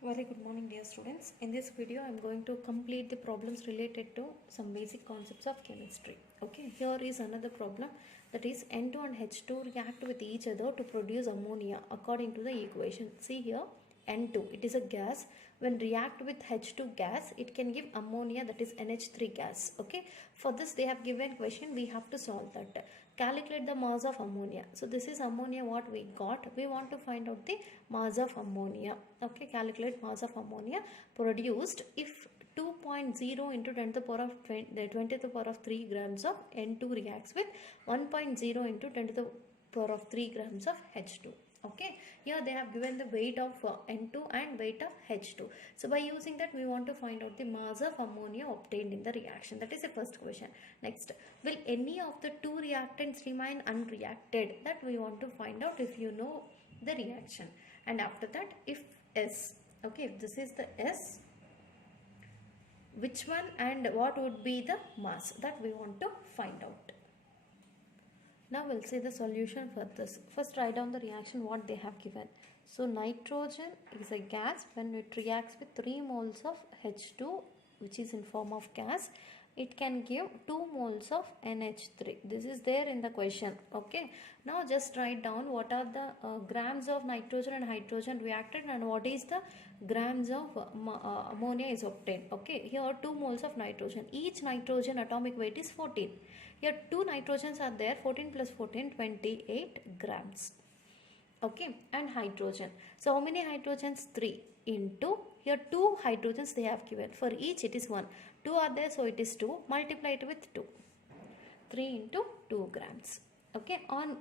Very good morning, dear students. In this video, I am going to complete the problems related to some basic concepts of chemistry. Okay, here is another problem, that is N2 and H2 react with each other to produce ammonia according to the equation. See here, N2, it is a gas. When react with H2 gas, it can give ammonia, that is NH3 gas. Okay, for this they have given question, we have to solve that. Calculate the mass of ammonia. So this is ammonia what we got. We want to find out the mass of ammonia. Okay, calculate mass of ammonia produced if 2.0 into 10 to the power of 20 to the power of 3 grams of N2 reacts with 1.0 into 10 to the power of 3 grams of H2. Okay, here they have given the weight of N2 and weight of H2. So by using that, we want to find out the mass of ammonia obtained in the reaction. That is the first question. Next, will any of the two reactants remain unreacted? That we want to find out if you know the reaction. And after that, if S, okay, if this is the S, which one and what would be the mass? That we want to find out. Now we'll see the solution for this. First write down the reaction what they have given. So nitrogen is a gas. When it reacts with 3 moles of H2, which is in form of gas, it can give 2 moles of NH3. This is there in the question. Okay. Now just write down what are the grams of nitrogen and hydrogen reacted and what is the grams of ammonia is obtained. Okay. Here 2 moles of nitrogen. Each nitrogen atomic weight is 14. Here 2 nitrogens are there, 14 plus 14, 28 grams. Okay, and hydrogen. So how many hydrogens? 3 into, here 2 hydrogens they have given. For each it is 1. 2 are there, so it is 2. Multiply it with 2. 3 into 2 grams. Okay, on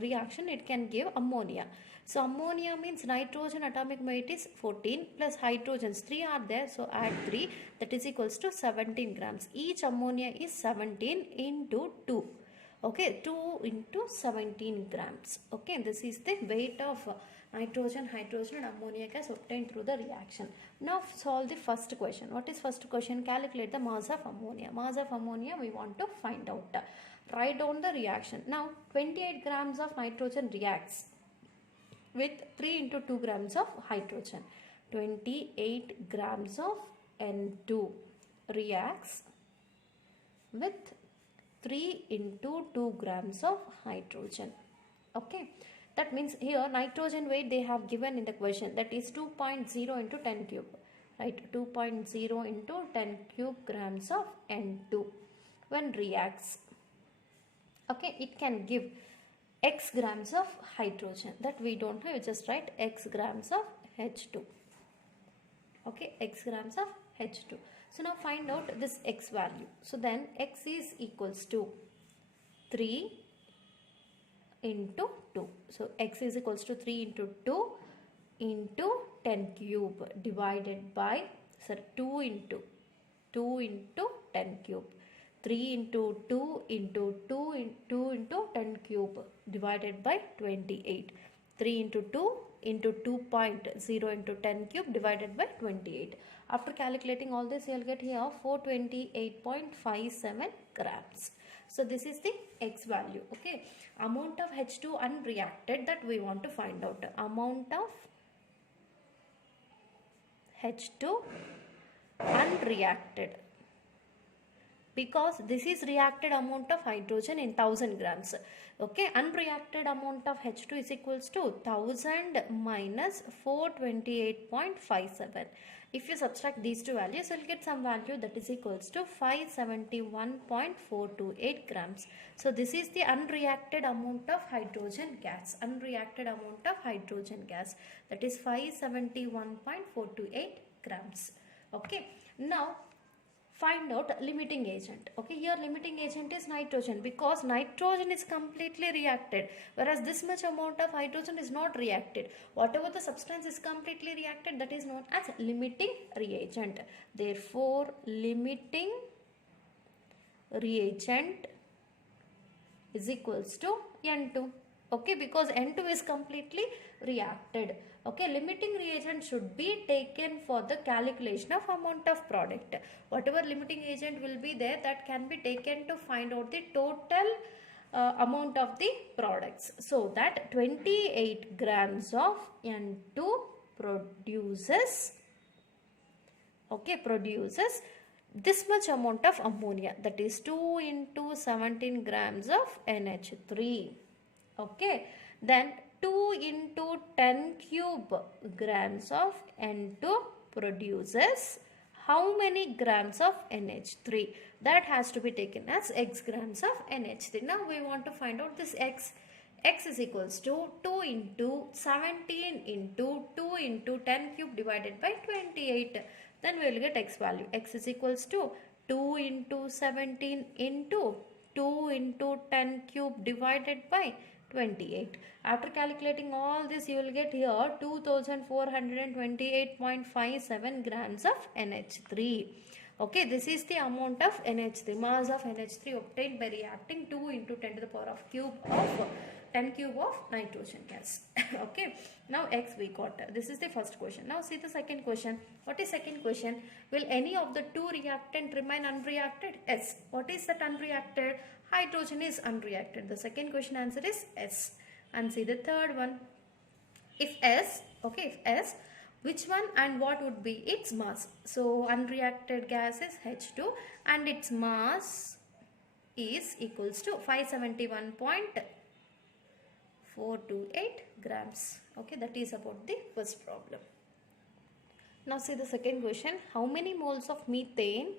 reaction it can give ammonia. So ammonia means nitrogen atomic weight is 14 plus hydrogens 3 are there, so add 3, that is equals to 17 grams. Each ammonia is 17 into 2. Okay, 2 into 17 grams. Okay, this is the weight of nitrogen, hydrogen and ammonia gas obtained through the reaction. Now solve the first question. What is first question? Calculate the mass of ammonia. Mass of ammonia we want to find out. Write down the reaction. Now 28 grams of nitrogen reacts with 3 into 2 grams of hydrogen. 28 grams of N2 reacts with 3 into 2 grams of hydrogen. Okay, that means here nitrogen weight they have given in the question, that is 2.0 into 10 cube, right? 2.0 into 10 cube grams of N2 when reacts. Okay, it can give x grams of hydrogen. That we don't know, you just write x grams of H2. Okay, x grams of H2. So now find out this x value. So then x is equals to 3 into 2. So x is equals to 3 into 2 into 10 cube divided by 2 into 10 cube. 3 into 2 into 2 into 10 cube divided by 28. 3 into 2 into 2.0 into 10 cube divided by 28. After calculating all this, you will get here 428.57 grams. So this is the x value. Okay. Amount of H2 unreacted, that we want to find out. Amount of H2 unreacted, because this is reacted amount of hydrogen in 1000 grams. Okay, unreacted amount of H2 is equals to 1000 minus 428.57. If you subtract these two values, you will get some value that is equals to 571.428 grams. So this is the unreacted amount of hydrogen gas. Unreacted amount of hydrogen gas, that is 571.428 grams. Okay, now find out limiting agent. Okay, here limiting agent is nitrogen, because nitrogen is completely reacted, whereas this much amount of hydrogen is not reacted. Whatever the substance is completely reacted, that is known as limiting reagent. Therefore limiting reagent is equals to N2. Okay, because N2 is completely reacted. Okay, limiting reagent should be taken for the calculation of amount of product. Whatever limiting agent will be there, that can be taken to find out the total amount of the products. So that 28 grams of N2 produces okay, produces this much amount of ammonia, that is 2 into 17 grams of NH3. Okay, then 2 into 10 cube grams of N2 produces how many grams of NH3? That has to be taken as x grams of NH3. Now we want to find out this x. X is equals to 2 into 17 into 2 into 10 cube divided by 28. Then we will get x value. X is equals to 2 into 17 into 2 into 10 cube divided by 28. After calculating all this, you will get here 2428.57 grams of NH3. Okay, this is the amount of NH3, mass of NH3 obtained by reacting 2 into 10 to the power of cube of 10 cube of nitrogen gas. Okay, now x we got. This is the first question. Now see the second question. What is second question? Will any of the two reactant remain unreacted? Yes. What is that unreacted? Hydrogen is unreacted. The second question answer is S. And see the third one. If S, okay, if S, which one and what would be its mass? So unreacted gas is H2 and its mass is equals to 571.428 grams. Okay, that is about the first problem. Now see the second question. How many moles of methane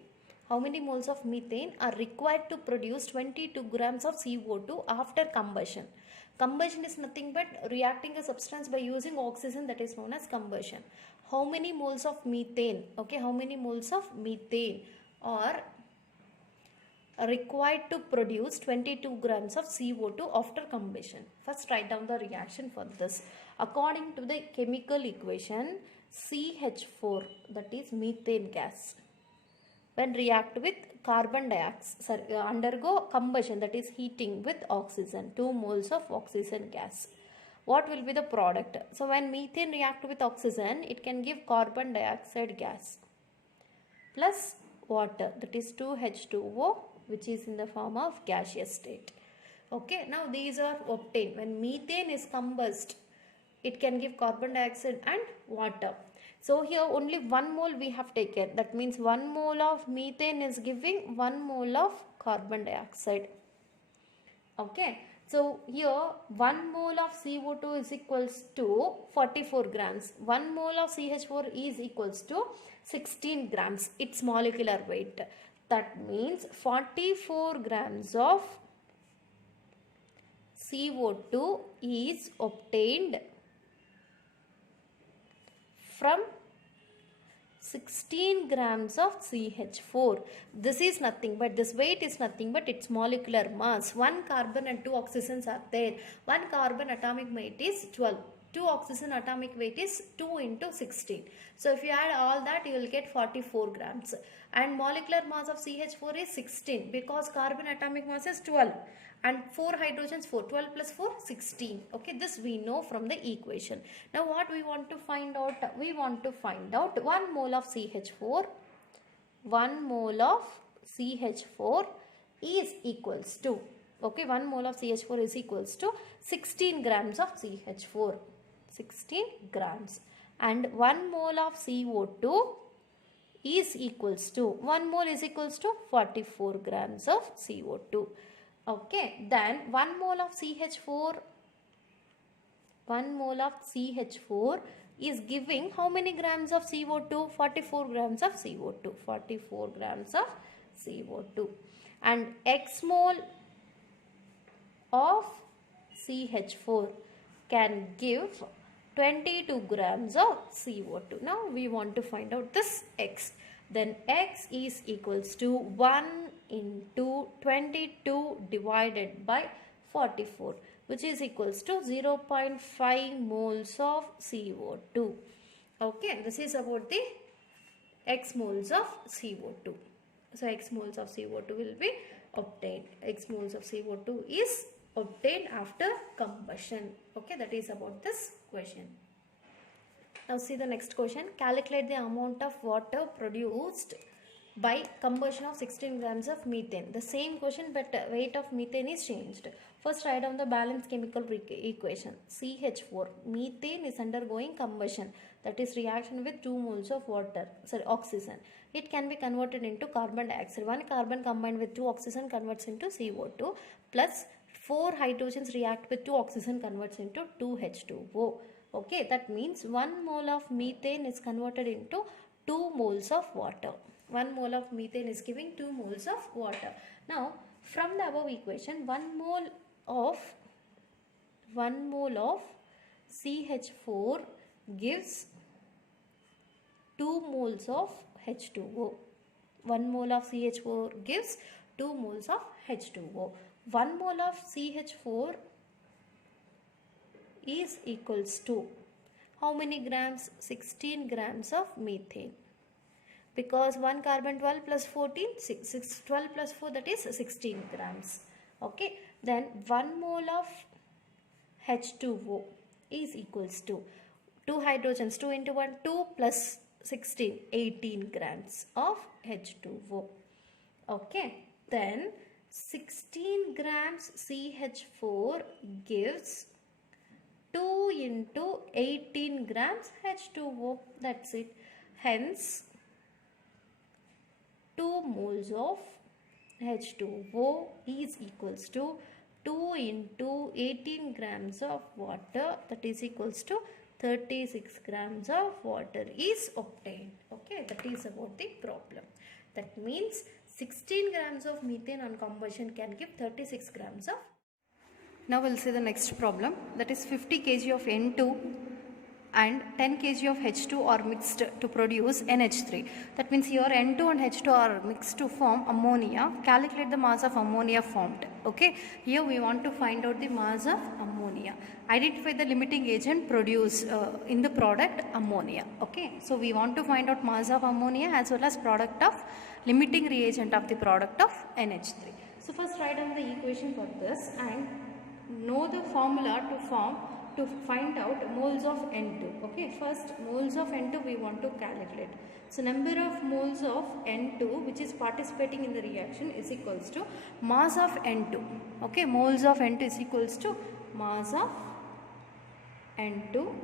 are required to produce 22 grams of CO2 after combustion? Combustion is nothing but reacting a substance by using oxygen, that is known as combustion. How many moles of methane? Okay, how many moles of methane are required to produce 22 grams of CO2 after combustion? First write down the reaction for this. According to the chemical equation, CH4, that is methane gas, when react with carbon dioxide, undergo combustion, that is heating with oxygen, 2 moles of oxygen gas. What will be the product? So when methane react with oxygen, it can give carbon dioxide gas plus water, that is 2H2O, which is in the form of gaseous state. Okay, now these are obtained. When methane is combusted, it can give carbon dioxide and water. So here only 1 mole we have taken. That means 1 mole of methane is giving 1 mole of carbon dioxide. Okay. So here 1 mole of CO2 is equals to 44 grams. 1 mole of CH4 is equals to 16 grams. Its molecular weight. That means 44 grams of CO2 is obtained from 16 grams of CH4. This is nothing but, this weight is nothing but its molecular mass. 1 carbon and 2 oxygens are there. 1 carbon atomic weight is 12. 2 oxygen atomic weight is 2 into 16. So if you add all that, you will get 44 grams. And molecular mass of CH4 is 16 because carbon atomic mass is 12. And 4 hydrogens, 4. 12 plus 4, 16. Okay, this we know from the equation. Now what we want to find out? We want to find out 1 mole of CH4. 1 mole of CH4 is equals to, okay, 1 mole of CH4 is equals to 16 grams of CH4. 16 grams. And 1 mole of CO2 is equals to, 1 mole is equals to 44 grams of CO2. Okay, then 1 mole of CH4 is giving how many grams of CO2? 44 grams of CO2. 44 grams of CO2. And X mole of CH4 can give 22 grams of CO2. Now we want to find out this X. Then X is equals to 1 into 22 divided by 44, which is equals to 0.5 moles of CO2. Okay, this is about the X moles of CO2. So X moles of CO2 will be obtained. X moles of CO2 is obtained after combustion. Okay, that is about this question. Now see the next question. Calculate the amount of water produced by combustion of 16 grams of methane. The same question, but weight of methane is changed. First write down the balanced chemical equation. CH4. Methane is undergoing combustion. that is reaction with 2 moles of water, sorry, oxygen. It can be converted into carbon dioxide. 1 carbon combined with 2 oxygen converts into CO2 plus 4 hydrogens react with 2 oxygen converts into 2H2O. Okay, that means 1 mole of methane is converted into 2 moles of water. 1 mole of methane is giving 2 moles of water. Now, from the above equation, 1 mole of CH4 gives 2 moles of H2O. 1 mole of CH4 gives 2 moles of H2O. 1 mole of CH4 is equals to how many grams? 16 grams of methane. Because 1 carbon 12 plus 14, 12 plus 4, that is 16 grams. Okay, then 1 mole of H2O is equals to 2 hydrogens, 2 into 1, 2 plus 16, 18 grams of H2O. Okay, then 16 grams CH4 gives 2 into 18 grams H2O. That's it. Hence, 2 moles of H2O is equals to 2 into 18 grams of water, that is equals to 36 grams of water is obtained. Okay, that is about the problem. That means 16 grams of methane on combustion can give 36 grams of. Now we'll see the next problem, that is 50 kg of N2 and 10 kg of H2 are mixed to produce NH3. That means here N2 and H2 are mixed to form ammonia. Calculate the mass of ammonia formed. Okay, here we want to find out the mass of ammonia. Identify the limiting agent produced in the product ammonia. Okay, so we want to find out mass of ammonia as well as product of limiting reagent of the product of NH3. So first write down the equation for this and know the formula to find out moles of N2. Okay, first moles of N2 we want to calculate. So number of moles of N2 which is participating in the reaction is equals to mass of N2. Okay, moles of N2 is equals to mass of N2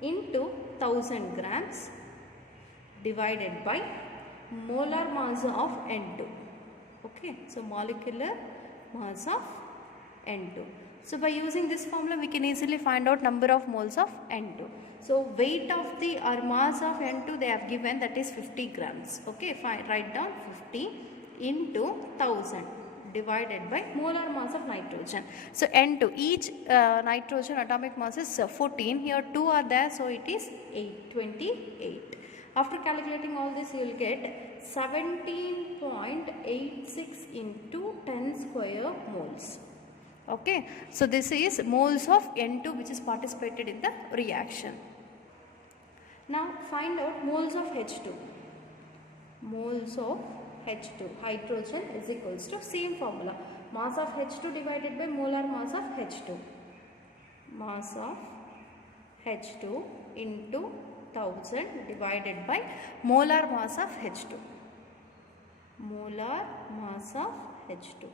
into 1000 grams divided by molar mass of N2. Okay, so molecular mass of N2. So by using this formula we can easily find out number of moles of N2. So weight of the or mass of N2 they have given, that is 50 grams. Okay, fine, write down 50 into 1000 divided by molar mass of nitrogen. So N2, each nitrogen atomic mass is 14. Here 2 are there, so it is 28. After calculating all this, you will get 17.86 into 10 square moles. Okay, so this is moles of N2 which is participated in the reaction. Now find out moles of H2. Moles of H2, hydrogen is equals to same formula, mass of H2 divided by molar mass of H2. Mass of H2 into 1000 divided by molar mass of H2. Molar mass of H2.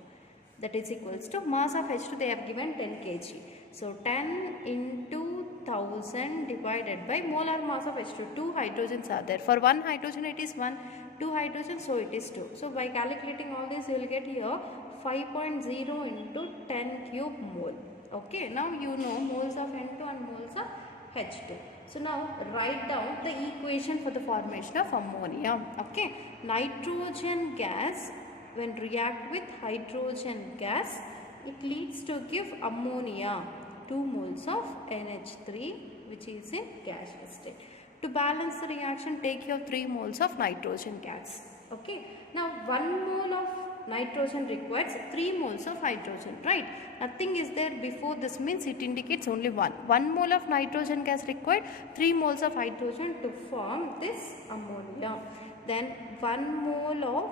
That is equals to mass of H2 they have given 10 kg. So 10 into 1000 divided by molar mass of H2. 2 hydrogens are there. For 1 hydrogen it is 1, 2 hydrogens, so it is 2. So by calculating all this you will get here 5.0 into 10 cube mole. Okay, now you know moles of N2 and moles of H2. So now write down the equation for the formation of ammonia. Okay, nitrogen gas when react with hydrogen gas, it leads to give ammonia 2 moles of NH3 which is in gaseous state. To balance the reaction, take your 3 moles of nitrogen gas. Okay, now 1 mole of nitrogen requires 3 moles of hydrogen, right? Nothing is there before this, means it indicates only 1. 1 mole of nitrogen gas required 3 moles of hydrogen to form this ammonia. Then 1 mole of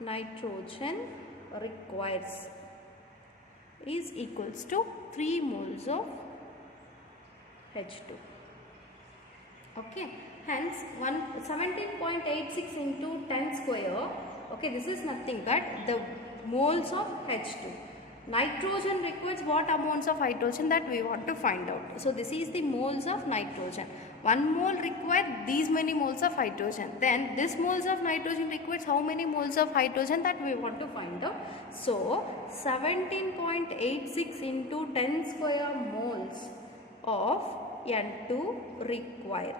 nitrogen requires is equals to 3 moles of H2. Okay, hence 17.86 into 10 square. Okay, this is nothing but the moles of H2. Nitrogen requires what amounts of hydrogen, that we want to find out. So this is the moles of nitrogen. 1 mole requires these many moles of hydrogen. Then this moles of nitrogen requires how many moles of hydrogen, that we want to find out. So 17.86 into 10 square moles of N2 required.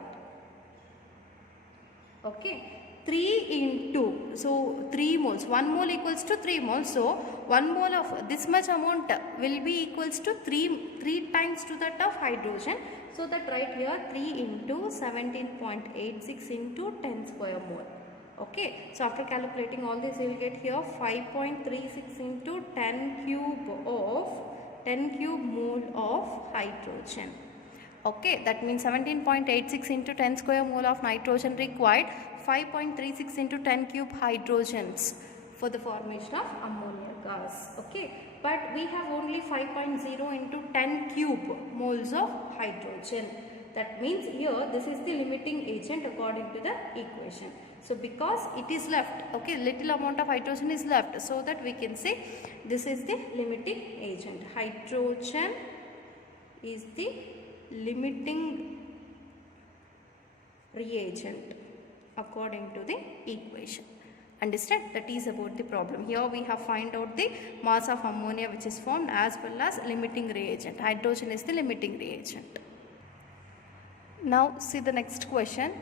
Okay. 3 into, so 3 moles, 1 mole equals to 3 moles, so 1 mole of this much amount will be equals to 3 times to that of hydrogen. So that right here 3 into 17.86 into 10 square mole. Okay, so after calculating all this, you will get here 5.36 into 10 cube mole of hydrogen. Okay, that means 17.86 into 10 square mole of nitrogen required 5.36 into 10 cube hydrogens for the formation of ammonia gas. Okay, but we have only 5.0 into 10 cube moles of hydrogen. That means here this is the limiting agent according to the equation. So because it is left, okay, little amount of hydrogen is left, so that we can say this is the limiting agent. Hydrogen is the limiting reagent according to the equation. Understand? That is about the problem. Here we have find out the mass of ammonia which is formed as well as limiting reagent. Hydrogen is the limiting reagent. Now see the next question.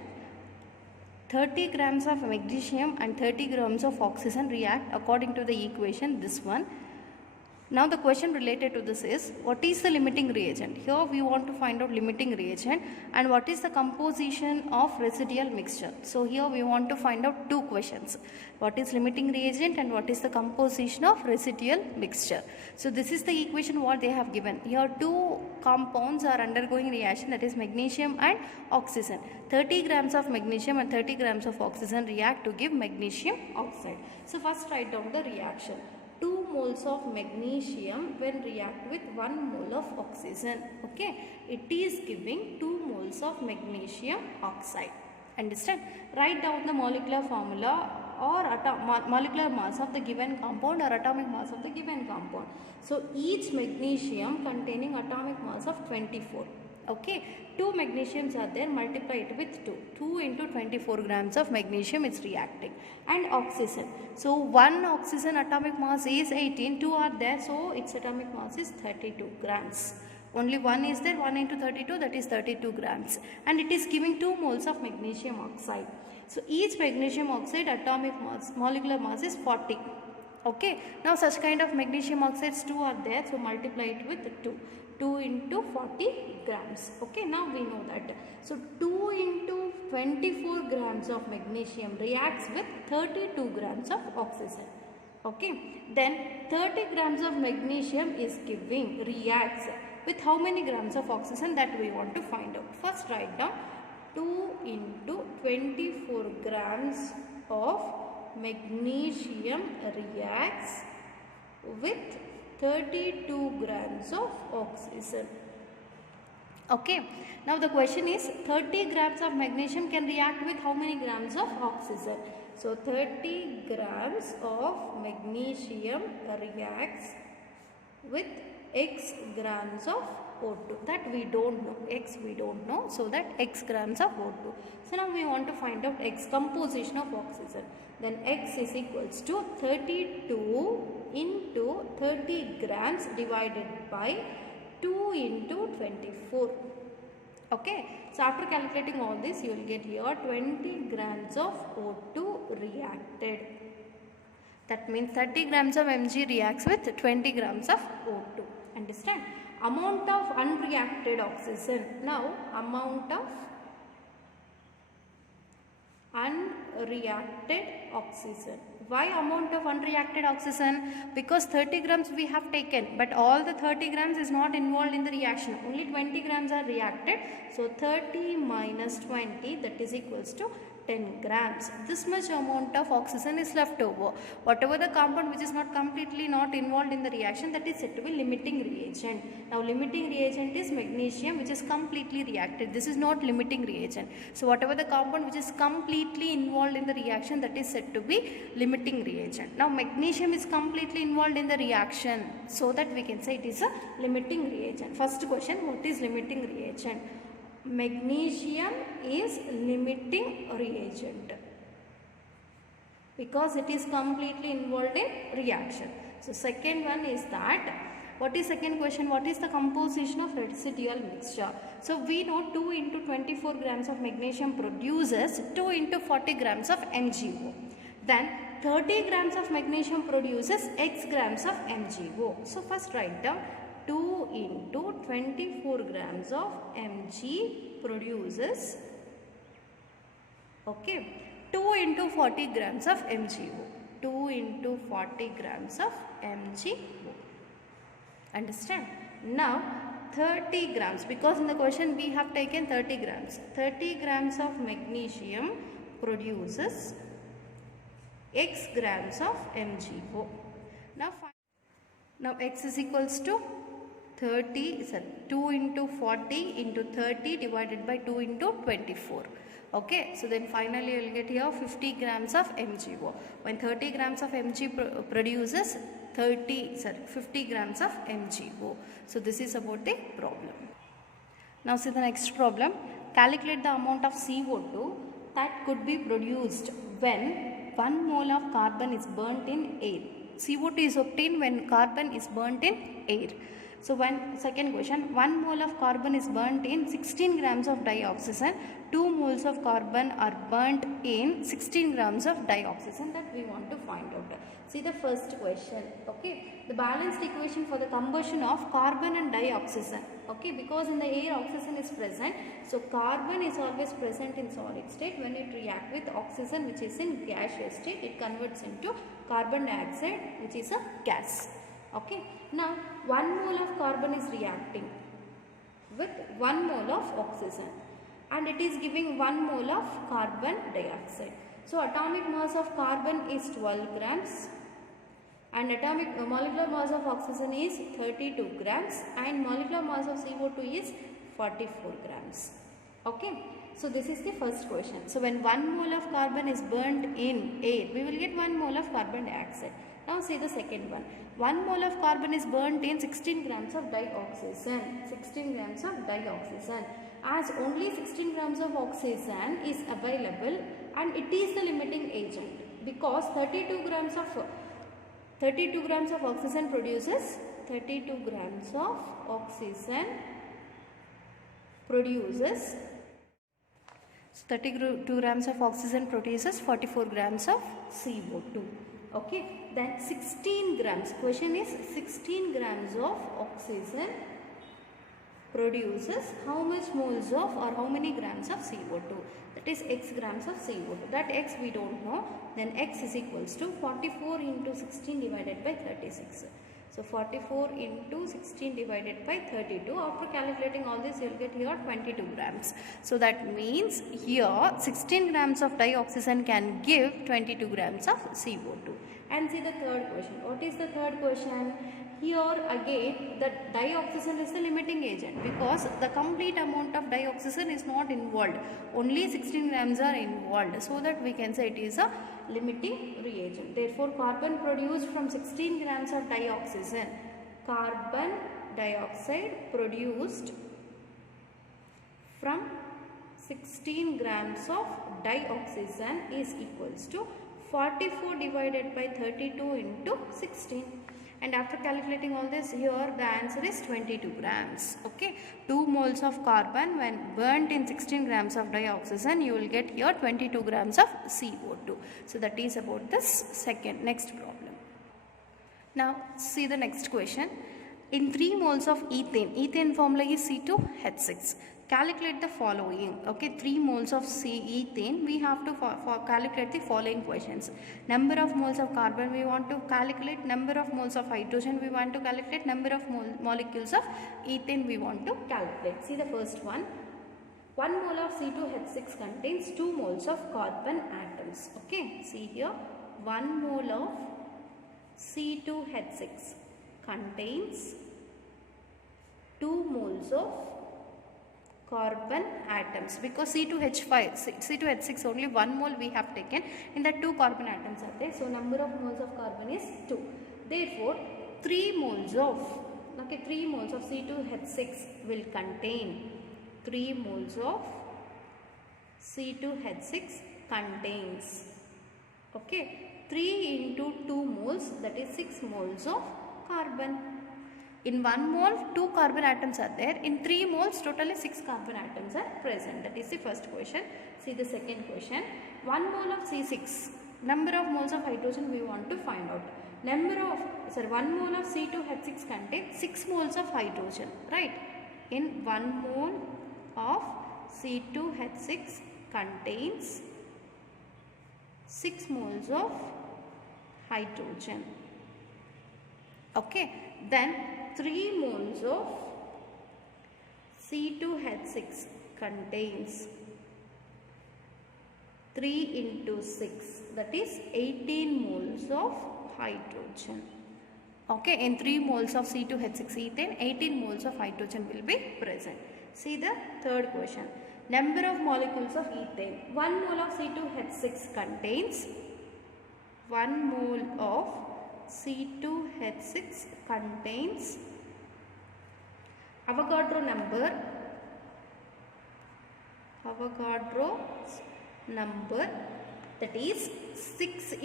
30 grams of magnesium and 30 grams of oxygen react according to the equation, this one. Now the question related to this is, what is the limiting reagent? Here we want to find out limiting reagent and what is the composition of residual mixture. So here we want to find out two questions. What is limiting reagent and what is the composition of residual mixture? So this is the equation what they have given. Here two compounds are undergoing reaction, that is magnesium and oxygen. 30 grams of magnesium and 30 grams of oxygen react to give magnesium oxide. So first write down the reaction. 2 moles of magnesium when react with 1 mole of oxygen. Okay, it is giving 2 moles of magnesium oxide. Understand? Write down the molecular formula or molecular mass of the given compound or atomic mass of the given compound. So each magnesium containing atomic mass of 24. Okay, 2 magnesiums are there, multiply it with 2. 2 into 24 grams of magnesium is reacting. And oxygen. So 1 oxygen atomic mass is 18, 2 are there, so its atomic mass is 32 grams. Only 1 is there, 1 into 32, that is 32 grams. And it is giving 2 moles of magnesium oxide. So each magnesium oxide atomic mass, molecular mass is 40. Okay, now such kind of magnesium oxides 2 are there, so multiply it with 2. 2 into 40 grams. Okay, now we know that. So 2 into 24 grams of magnesium reacts with 32 grams of oxygen. Okay, then 30 grams of magnesium is giving, reacts with how many grams of oxygen, that we want to find out. First write down 2 into 24 grams of magnesium reacts with 32 grams of oxygen. Okay, now the question is 30 grams of magnesium can react with how many grams of oxygen? So 30 grams of magnesium reacts with x grams of O2. That we don't know, x we don't know, so that x grams of O2. So now we want to find out x composition of oxygen. Then x is equals to 32 into 30 grams divided by 2 into 24. Okay, so after calculating all this, you will get here 20 grams of O2 reacted. That means 30 grams of Mg reacts with 20 grams of O2. Understand? Amount of unreacted oxygen. Now, amount of unreacted oxygen. Why amount of unreacted oxygen? Because 30 grams we have taken, but all the 30 grams is not involved in the reaction. Only 20 grams are reacted. So 30 minus 20, that is equals to 10 grams. This much amount of oxygen is left over. Whatever the compound which is not completely not involved in the reaction, that is said to be limiting reagent. Now limiting reagent is magnesium which is completely reacted. This is not limiting reagent. So whatever the compound which is completely involved in the reaction, that is said to be limiting reagent. Now magnesium is completely involved in the reaction, so that we can say it is a limiting reagent. First question, what is limiting reagent? magnesium is limiting reagent because it is completely involved in reaction. So second one is that, what is second question, what is the composition of residual mixture? So we know 2 into 24 grams of magnesium produces 2 into 40 grams of MgO. Then 30 grams of magnesium produces X grams of MgO. So first write down 2 into 24 grams of Mg produces, okay, 2 into 40 grams of MgO. 2 into 40 grams of MgO. Understand? Now 30 grams, because in the question we have taken 30 grams. 30 grams of magnesium produces X grams of MgO. Now X is equals to 2 into 40 into 30 divided by 2 into 24. Okay, so then finally you will get here 50 grams of MgO. When 30 grams of Mg produces 50 grams of MgO. So this is about the problem. Now see the next problem. Calculate the amount of CO2 that could be produced when 1 mole of carbon is burnt in air. CO2 is obtained when carbon is burnt in air. So second question, 1 mole of carbon is burnt in 16 grams of dioxazine. 2 moles of carbon are burnt in 16 grams of dioxazine, that we want to find out. See the first question, okay, the balanced equation for the combustion of carbon and dioxazine, okay, because in the air oxygen is present, so carbon is always present in solid state. When it reacts with oxygen which is in gaseous state, it converts into carbon dioxide which is a gas. Okay, now 1 mole of carbon is reacting with 1 mole of oxygen and it is giving 1 mole of carbon dioxide. So atomic mass of carbon is 12 grams and molecular mass of oxygen is 32 grams and molecular mass of CO2 is 44 grams. Okay, so this is the first question. So when 1 mole of carbon is burnt in air, we will get 1 mole of carbon dioxide. Now see the second one. 1 mole of carbon is burnt in 16 grams of dioxazine. 16 grams of dioxazine. As only 16 grams of oxygen is available and it is the limiting agent, because 32 grams of oxygen produces 32 grams of oxygen produces 44 grams of CO2. Okay, then 16 grams, question is 16 grams of oxygen produces how much moles of or how many grams of CO2, that is X grams of CO2. That X we don't know, then X is equals to 44 into 16 divided by 36. So 44 into 16 divided by 32. After calculating all this, you will get here 22 grams. So that means here 16 grams of dioxazine can give 22 grams of CO2. And see the third question. What is the third question? Here again the dioxazine is the limiting agent, because the complete amount of dioxazine is not involved. Only 16 grams are involved. So that we can say it is a limiting reagent. Therefore, carbon produced from 16 grams of dioxazine, carbon dioxide produced from 16 grams of dioxazine is equals to 44 divided by 32 into 16. And after calculating all this, here the answer is 22 grams. Okay, 2 moles of carbon when burnt in 16 grams of dioxazine, you will get here 22 grams of CO2. So that is about this next problem. Now see the next question. In 3 moles of ethane formula is C2H6. Calculate the following. Okay, 3 moles of ethane, we have to calculate the following questions. Number of moles of carbon we want to calculate, number of moles of hydrogen we want to calculate, number of molecules of ethane we want to calculate. See the first one. 1 mole of C2H6 contains 2 moles of carbon atoms. Okay, see here, 1 mole of C2H6 contains 2 moles of carbon atoms, because C2H6 only 1 mole we have taken, in that 2 carbon atoms are there. So number of moles of carbon is 2. Therefore 3 moles of C2H6 will contain 3 moles of C2H6 contains, okay, 3 into 2 moles, that is 6 moles of carbon. In 1 mole 2 carbon atoms are there, in 3 moles totally 6 carbon atoms are present. That is the first question. See the second question. 1 mole of C6, number of moles of hydrogen we want to find out. 1 mole of C2H6 contains 6 moles of hydrogen, right? In 1 mole of C2H6 contains 6 moles of hydrogen, okay. Then 3 moles of C2H6 contains 3 into 6, that is 18 moles of hydrogen, okay. In 3 moles of C2H6 ethane, 18 moles of hydrogen will be present. See the third question. Number of molecules of ethane. 1 mole of C2H6 contains 1 mole of C2H6 contains Avogadro number, that is 6.02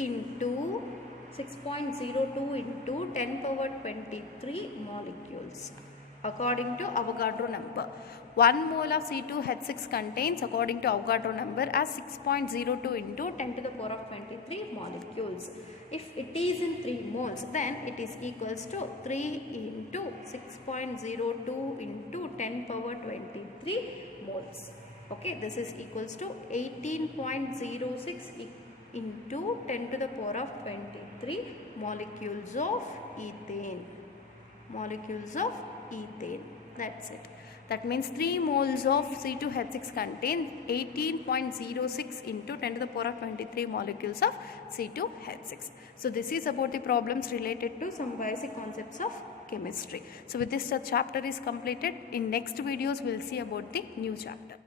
into 10 power 23 molecules according to Avogadro number. 1 mole of C2H6 contains, according to Avogadro number, as 6.02 into 10 to the power of 23 molecules. If it is in 3 moles, then it is equals to 3 into 6.02 into 10 power 23 moles. Okay, this is equals to 18.06 into 10 to the power of 23 molecules of ethane. That's it. That means 3 moles of C2H6 contain 18.06 into 10 to the power of 23 molecules of C2H6. So this is about the problems related to some basic concepts of chemistry. So with this, the chapter is completed. In next videos, we will see about the new chapter.